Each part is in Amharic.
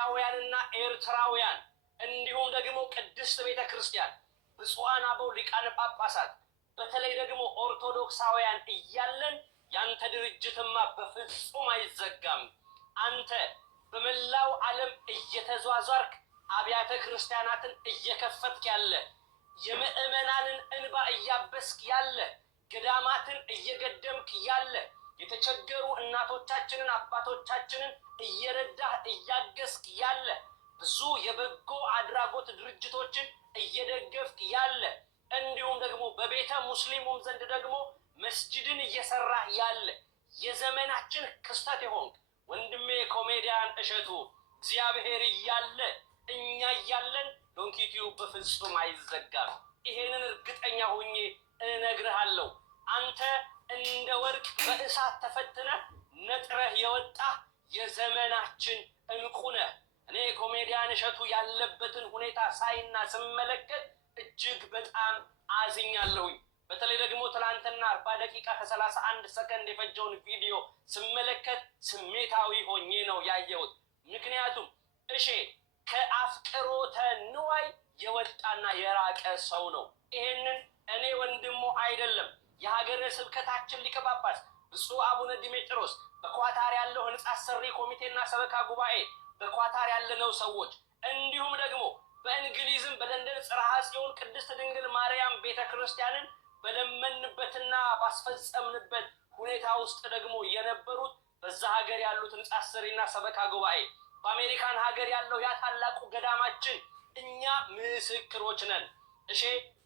ኢትዮጵያውያንና ኤርትራውያን እንዲሁም ደግሞ ቅድስት ቤተክርስቲያን ብፁዓን አበው ሊቃነ ጳጳሳት በተለይ ደግሞ ኦርቶዶክሳውያን እያለን ያንተ ድርጅትማ በፍጹም አይዘጋም። አንተ በመላው ዓለም እየተዟዟርክ አብያተ ክርስቲያናትን እየከፈትክ ያለ፣ የምዕመናንን እንባ እያበስክ ያለ፣ ገዳማትን እየገደምክ ያለ፣ የተቸገሩ እናቶቻችንን አባቶቻችንን እየረዳህ እያገዝክ ያለ፣ ብዙ የበጎ አድራጎት ድርጅቶችን እየደገፍክ ያለ፣ እንዲሁም ደግሞ በቤተ ሙስሊሙም ዘንድ ደግሞ መስጂድን እየሰራህ ያለ የዘመናችን ክስተት የሆንክ ወንድሜ ኮሜዲያን እሸቱ እግዚአብሔር እያለ እኛ እያለን ዶንኪቲዩብ በፍጹም አይዘጋም። ይሄንን እርግጠኛ ሆኜ እነግርሃለሁ። አንተ እንደ ወርቅ በእሳት ተፈትነ ነጥረህ የወጣ የዘመናችን እንቁ ነህ። እኔ ኮሜዲያን እሸቱ ያለበትን ሁኔታ ሳይና ስመለከት እጅግ በጣም አዝኛለሁኝ። በተለይ ደግሞ ትላንትና 40 ደቂቃ ከ31 ሰከንድ የፈጀውን ቪዲዮ ስመለከት ስሜታዊ ሆኜ ነው ያየሁት። ምክንያቱም እሺ ከአፍቅሮተ ንዋይ የወጣና የራቀ ሰው ነው። ይሄንን እኔ ወንድሙ አይደለም የሀገረ ስብከታችን ሊቀ ጳጳስ ብፁዕ አቡነ ዲሜጥሮስ፣ በኳታር ያለው ህንጻ ሰሪ ኮሚቴና ሰበካ ጉባኤ፣ በኳታር ያለነው ሰዎች እንዲሁም ደግሞ በእንግሊዝም በለንደን ጽርሐ ጽዮን ቅድስት ድንግል ማርያም ቤተክርስቲያንን በለመንበትና ባስፈጸምንበት ሁኔታ ውስጥ ደግሞ የነበሩት በዛ ሀገር ያሉት ህንጻ ሰሪና ሰበካ ጉባኤ፣ በአሜሪካን ሀገር ያለው ያ ታላቁ ገዳማችን እኛ ምስክሮች ነን። እሺ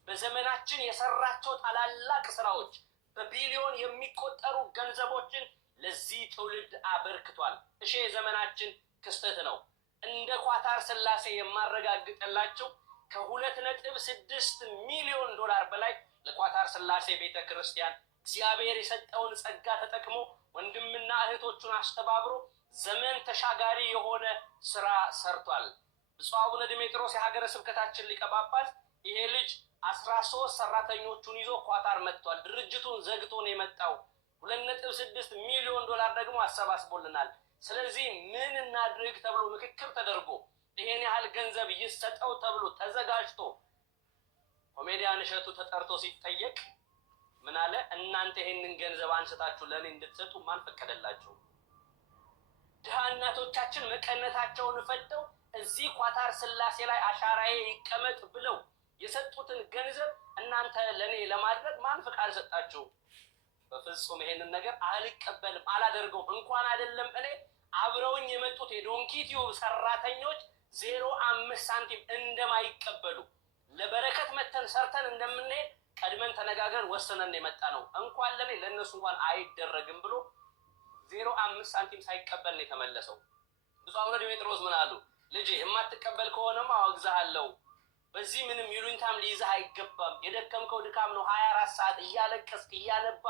በዘመናችን የሰራቸው ታላላቅ ስራዎች በቢሊዮን የሚቆጠሩ ገንዘቦችን ለዚህ ትውልድ አበርክቷል። እሺ የዘመናችን ክስተት ነው። እንደ ኳታር ስላሴ የማረጋግጥላቸው ከ2.6 ሚሊዮን ዶላር በላይ ለኳታር ስላሴ ቤተክርስቲያን እግዚአብሔር የሰጠውን ጸጋ ተጠቅሞ ወንድምና እህቶቹን አስተባብሮ ዘመን ተሻጋሪ የሆነ ስራ ሰርቷል። ብፁዕ አቡነ ዲሜጥሮስ የሀገረ ስብከታችን ሊቀ ጳጳስ ይሄ ልጅ 13 ሰራተኞቹን ይዞ ኳታር መጥቷል። ድርጅቱን ዘግቶ ነው የመጣው። 2.6 ሚሊዮን ዶላር ደግሞ አሰባስቦልናል። ስለዚህ ምን እናድርግ ተብሎ ምክክር ተደርጎ ይሄን ያህል ገንዘብ ይሰጠው ተብሎ ተዘጋጅቶ ኮሜዲያን እሸቱ ተጠርቶ ሲጠየቅ ምን አለ? እናንተ ይሄንን ገንዘብ አንስታችሁ ለኔ እንድትሰጡ ማን ፈቀደላችሁ? ድሃ እናቶቻችን መቀነታቸውን ፈተው እዚህ ኳታር ስላሴ ላይ አሻራዬ ይቀመጥ ብለው የሰጡትን ገንዘብ እናንተ ለኔ ለማድረግ ማን ፈቃድ ሰጣችሁ? በፍጹም ይሄንን ነገር አልቀበልም፣ አላደርገውም። እንኳን አይደለም እኔ አብረውኝ የመጡት የዶንኪቲዩብ ሰራተኞች 0.5 ሳንቲም እንደማይቀበሉ ለበረከት መተን ሰርተን እንደምንሄድ ቀድመን ተነጋግረን ወሰነን የመጣ ነው። እንኳን ለኔ ለነሱ እንኳን አይደረግም ብሎ 0.5 ሳንቲም ሳይቀበል ነው የተመለሰው። ብፁዕ አቡነ ዲሜጥሮስ ምን አሉ? ልጄ የማትቀበል ከሆነማ አወግዝሃለሁ። በዚህ ምንም ይሉኝታም ሊይዝህ አይገባም። የደከምከው ድካም ነው። 24 ሰዓት እያለቀስክ እያነባ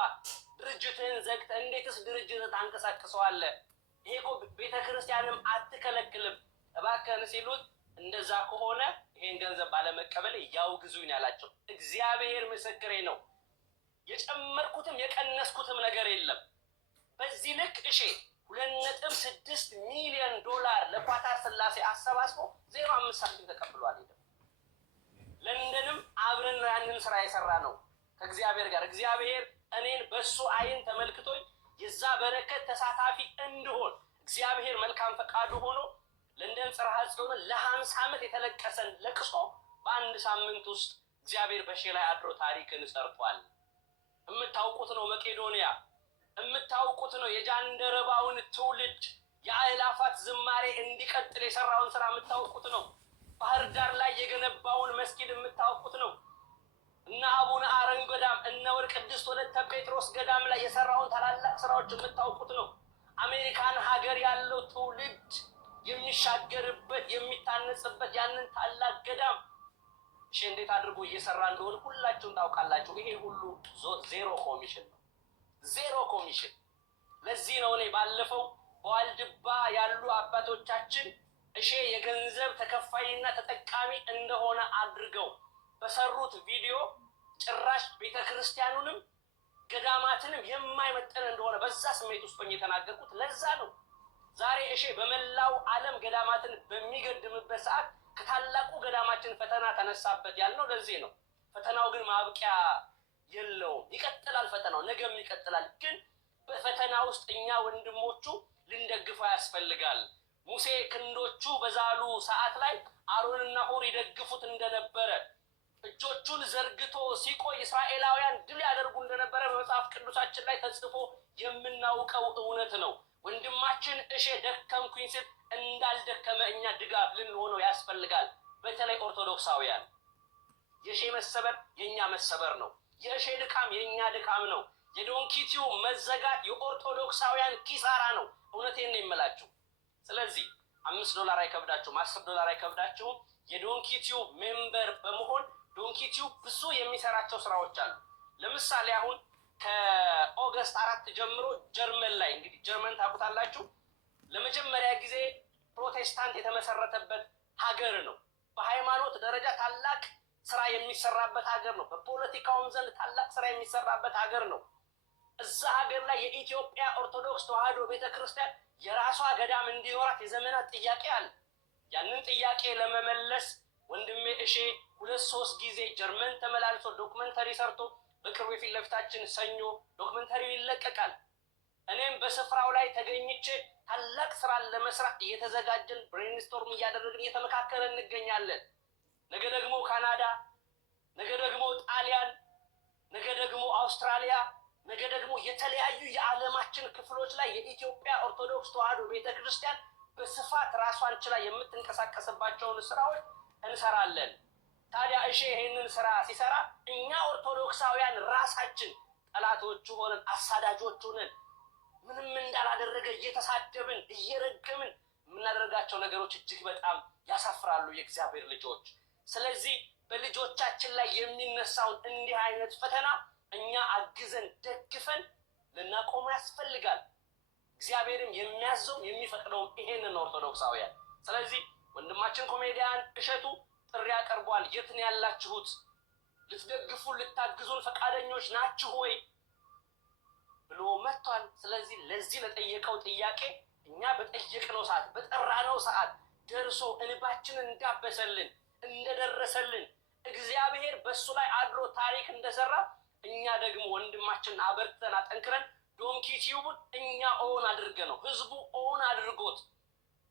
ድርጅትህን ዘግተህ እንዴትስ ድርጅትህ ታንቀሳቅሰዋለህ? ይሄ እኮ ቤተክርስቲያንም አትከለክልም። እባክህን ሲሉት እንደዛ ከሆነ ይሄን ገንዘብ ባለመቀበል ያውግዙኝ ያላቸው። እግዚአብሔር ምስክሬ ነው። የጨመርኩትም የቀነስኩትም ነገር የለም። በዚህ ልክ እሺ 2.6 ሚሊዮን ዶላር ለኳታር ስላሴ አሰባስቦ 0.5 ሳንቲም ተቀብሏል። ለንደንም አብረን ነው ያንን ስራ የሰራ ነው ከእግዚአብሔር ጋር። እግዚአብሔር እኔን በሱ አይን ተመልክቶኝ የዛ በረከት ተሳታፊ እንድሆን እግዚአብሔር መልካም ፈቃዱ ሆኖ ለንደን ጽርሐ ጽዮን ለ50 ዓመት የተለቀሰን ለቅሶ በአንድ ሳምንት ውስጥ እግዚአብሔር በሼ ላይ አድሮ ታሪክን ሰርቷል። የምታውቁት ነው መቄዶንያ፣ የምታውቁት ነው የጃንደረባውን ትውልድ የአእላፋት ዝማሬ እንዲቀጥል የሰራውን ስራ የምታውቁት ነው። ባህር ዳር ላይ የገነባውን መስጊድ የምታውቁት ነው። እነ አቡነ አረን ገዳም፣ እነ ወር ቅድስት ወለተ ጴጥሮስ ገዳም ላይ የሰራውን ታላላቅ ስራዎች የምታውቁት ነው። አሜሪካን ሀገር ያለው ትውልድ የሚሻገርበት የሚታነጽበት ያንን ታላቅ ገዳም እሺ እንዴት አድርጎ እየሰራ እንደሆነ ሁላችሁም ታውቃላችሁ። ይሄ ሁሉ ዜሮ ኮሚሽን ነው፣ ዜሮ ኮሚሽን። ለዚህ ነው እኔ ባለፈው በዋልድባ ያሉ አባቶቻችን እሺ የገንዘብ ተከፋይና ተጠቃሚ እንደሆነ አድርገው በሰሩት ቪዲዮ ጭራሽ ቤተክርስቲያኑንም ገዳማትንም የማይመጠን እንደሆነ በዛ ስሜት ውስጥ የተናገርኩት ለዛ ነው። ዛሬ እሺ በመላው ዓለም ገዳማትን በሚገድምበት ሰዓት ከታላቁ ገዳማችን ፈተና ተነሳበት ያልነው ለዚህ ነው። ፈተናው ግን ማብቂያ የለውም። ይቀጥላል። ፈተናው ነገም ይቀጥላል። ግን በፈተና ውስጥ እኛ ወንድሞቹ ልንደግፈው ያስፈልጋል። ሙሴ ክንዶቹ በዛሉ ሰዓት ላይ አሮንና ሆር ይደግፉት እንደነበረ እጆቹን ዘርግቶ ሲቆይ እስራኤላውያን ድል ያደርጉ እንደነበረ በመጽሐፍ ቅዱሳችን ላይ ተጽፎ የምናውቀው እውነት ነው። ወንድማችን እሼ ደከምኩኝ ሲል እንዳልደከመ እኛ ድጋፍ ልንሆነው ያስፈልጋል። በተለይ ኦርቶዶክሳውያን የሼ መሰበር የእኛ መሰበር ነው። የእሼ ድካም የእኛ ድካም ነው። የዶንኪቲው መዘጋት የኦርቶዶክሳውያን ኪሳራ ነው። እውነቴን ነው የምላችሁ። ስለዚህ $5 አይከብዳችሁም፣ $10 አይከብዳችሁም። የዶንኪቲው ሜምበር በመሆን ዶንኪቲው ብዙ የሚሰራቸው ስራዎች አሉ። ለምሳሌ አሁን ከኦገስት 4 ጀምሮ ጀርመን ላይ እንግዲህ ጀርመን ታውቁታላችሁ፣ ለመጀመሪያ ጊዜ ፕሮቴስታንት የተመሰረተበት ሀገር ነው። በሃይማኖት ደረጃ ታላቅ ስራ የሚሰራበት ሀገር ነው። በፖለቲካውም ዘንድ ታላቅ ስራ የሚሰራበት ሀገር ነው። እዛ ሀገር ላይ የኢትዮጵያ ኦርቶዶክስ ተዋሕዶ ቤተክርስቲያን የራሷ ገዳም እንዲኖራት የዘመናት ጥያቄ አለ። ያንን ጥያቄ ለመመለስ ወንድሜ እሼ 2-3 ጊዜ ጀርመን ተመላልሶ ዶክመንተሪ ሰርቶ በቅርቡ ፊት ለፊታችን ሰኞ ዶክመንተሪው ይለቀቃል። እኔም በስፍራው ላይ ተገኝቼ ታላቅ ስራን ለመስራት እየተዘጋጀን ብሬንስቶርም እያደረግን እየተመካከለን እንገኛለን። ነገ ደግሞ ካናዳ፣ ነገ ደግሞ ጣሊያን፣ ነገ ደግሞ አውስትራሊያ፣ ነገ ደግሞ የተለያዩ የዓለማችን ክፍሎች ላይ የኢትዮጵያ ኦርቶዶክስ ተዋሕዶ ቤተክርስቲያን በስፋት ራሷን ችላ የምትንቀሳቀስባቸውን ስራዎች እንሰራለን። ታዲያ እሺ ይሄንን ስራ ሲሰራ እኛ ኦርቶዶክሳውያን ራሳችን ጠላቶቹ ሆነን አሳዳጆቹ ሆነን ምንም እንዳላደረገ እየተሳደብን እየረገምን የምናደርጋቸው ነገሮች እጅግ በጣም ያሳፍራሉ የእግዚአብሔር ልጆች። ስለዚህ በልጆቻችን ላይ የሚነሳውን እንዲህ አይነት ፈተና እኛ አግዘን ደግፈን ልናቆሙ ያስፈልጋል። እግዚአብሔርም የሚያዘው የሚፈቅደው ይሄንን ኦርቶዶክሳውያን። ስለዚህ ወንድማችን ኮሜዲያን እሸቱ ጥሪ ያቀርቧል። የት ነው ያላችሁት? ልትደግፉን ልታግዙን ፈቃደኞች ናችሁ ወይ ብሎ መጥቷል። ስለዚህ ለዚህ ለጠየቀው ጥያቄ እኛ በጠየቅነው ሰዓት በጠራነው ሰዓት ደርሶ እንባችንን እንዳበሰልን እንደደረሰልን እግዚአብሔር በሱ ላይ አድሮ ታሪክ እንደሰራ እኛ ደግሞ ወንድማችንን አበርተን አጠንክረን ዶንኪቲዩብን እኛ ኦን አድርገ ነው ህዝቡ ኦን አድርጎት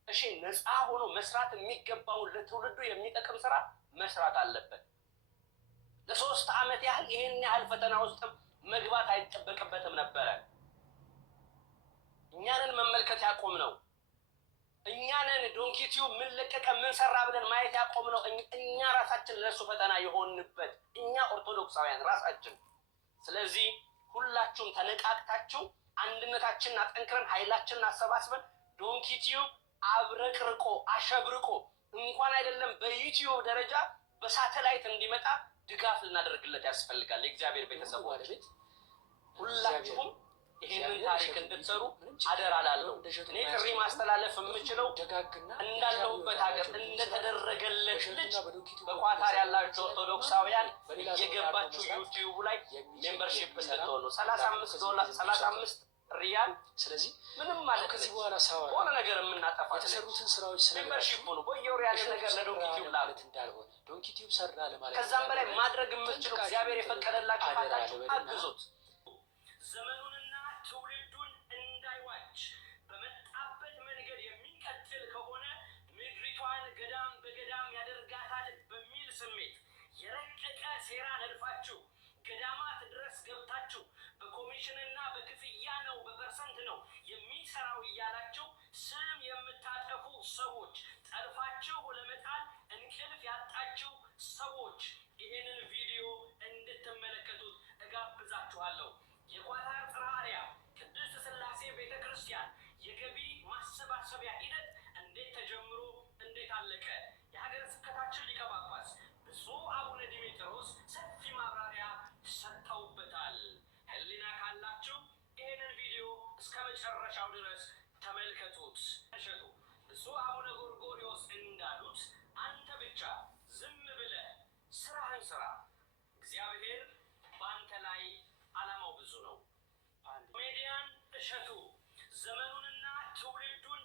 እሺ ነፃ ሆኖ መስራት የሚገባውን ለትውልዱ የሚጠቅም ስራ መስራት አለበት። ለ3 ዓመት ያህል ይሄን ያህል ፈተና ውስጥ መግባት አይጠበቅበትም ነበረ። እኛንን መመልከት ያቆም ነው። እኛንን ዶንኪቲዩብ ምን ለቀቀ ምን ሰራ ብለን ማየት ያቆም ነው። እኛ ራሳችን ለሱ ፈተና የሆንበት እኛ ኦርቶዶክሳውያን ራሳችን። ስለዚህ ሁላችሁም ተነቃቅታችሁ አንድነታችንን አጠንክረን ኃይላችንን አሰባስበን ዶንኪቲዩብ አብረቅርቆ አሸብርቆ እንኳን አይደለም በዩቲዩብ ደረጃ በሳተላይት እንዲመጣ ድጋፍ ልናደርግለት ያስፈልጋል። የእግዚአብሔር ቤተሰቦች ሁላችሁም ይሄንን ታሪክ እንድትሰሩ አደራ ላለሁ። እኔ ጥሪ ማስተላለፍ የምችለው እንዳለሁበት ሀገር እንደተደረገለት ልጅ በኳታር ያላችሁ ኦርቶዶክሳውያን እየገባችሁ ዩቲዩቡ ላይ ሜምበርሺፕ እንድትሆኑ $35 ሪያል። ስለዚህ ምንም ማለት ከዚህ በኋላ ሳወራ ሆነ ነገር የምናጠፋ የተሰሩትን ስራዎች ሜምበርሺፕ ነው። በየወሩ ያለ ነገር ለዶንኪቲዩብ ማለት እንዳልሆነ ዶንኪቲዩብ ሰራ ለማለት ከዛም በላይ ማድረግ የምትችሉ እግዚአብሔር የፈቀደላችሁ ካላችሁ አግዙት። ዘመኑንና ትውልዱን እንዳይዋጅ በመጣበት መንገድ የሚቀጥል ከሆነ ምድሪቷን ገዳም በገዳም ያደርጋታል በሚል ስሜት የረቀቀ ሴራ ነድፋችሁ ገዳማት ድረስ ገብታችሁ በኮሚሽንና በክፍያ ነው በፐርሰንት ነው የሚሰራው እያላችሁ ስም የምታጠፉ ሰዎች፣ ጠልፋችሁ ለመጣል እንቅልፍ ያጣችሁ ሰዎች ይህንን ቪዲዮ እንድትመለከቱት እጋብዛችኋለሁ። የኳታር ጽርሐ ቅድስት ሥላሴ ቤተክርስቲያን የገቢ ማሰባሰቢያ ሂደት እንዴት ተጀምሮ እንዴት አለቀ? የሀገረ ስብከታችን ሊቀ ጳጳስ ብፁዕ አቡነ ዲሜጥሮስ ሰፊ ማብራሪያ ሰጥተውበታል። ህሊና ካላችሁ ይህንን ቪዲዮ እስከ መጨረሻው ድረስ ተመልከቱት። እሸቱ ብፁዕ አቡነ ጎርጎርዮስ እንዳሉት አንተ ብቻ ዝም ብለህ ስራህን ስራ፣ እግዚአብሔር በአንተ ላይ ዓላማው ብዙ ነው። ኮሜዲያን እሸቱ ዘመኑንና ትውልዱን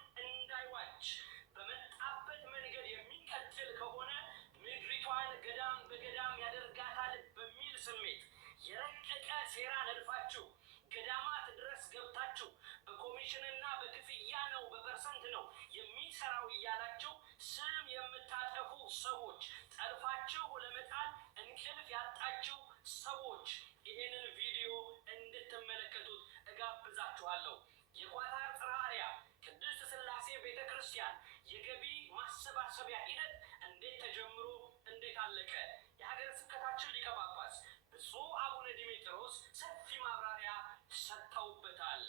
ማሰባሰቢያ ሂደት እንዴት ተጀምሮ እንዴት አለቀ? የሀገረ ስብከታችን ሊቀ ጳጳስ ብፁዕ አቡነ ዲሜጥሮስ ሰፊ ማብራሪያ ሰጥተውበታል።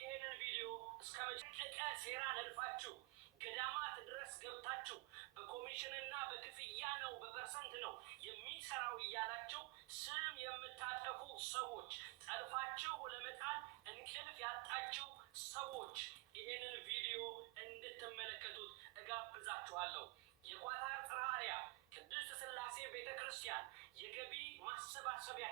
ይህንን ቪዲዮ እስከ መጨረሻ ሴራ ነድፋችሁ ገዳማት ድረስ ገብታችሁ በኮሚሽንና በክፍያ ነው በፐርሰንት ነው የሚሰራው እያላችሁ ስም የምታጠፉ ሰዎች፣ ጠልፋችሁ ለመጣል እንቅልፍ ያጣችሁ ሰዎች ይህንን ቪዲዮ እንድትመለከቱት እጋብዛችኋለሁ። የኳታር ጽርሐ አርያም ቅድስት ሥላሴ ቤተ ክርስቲያን የገቢ ማሰባሰቢያ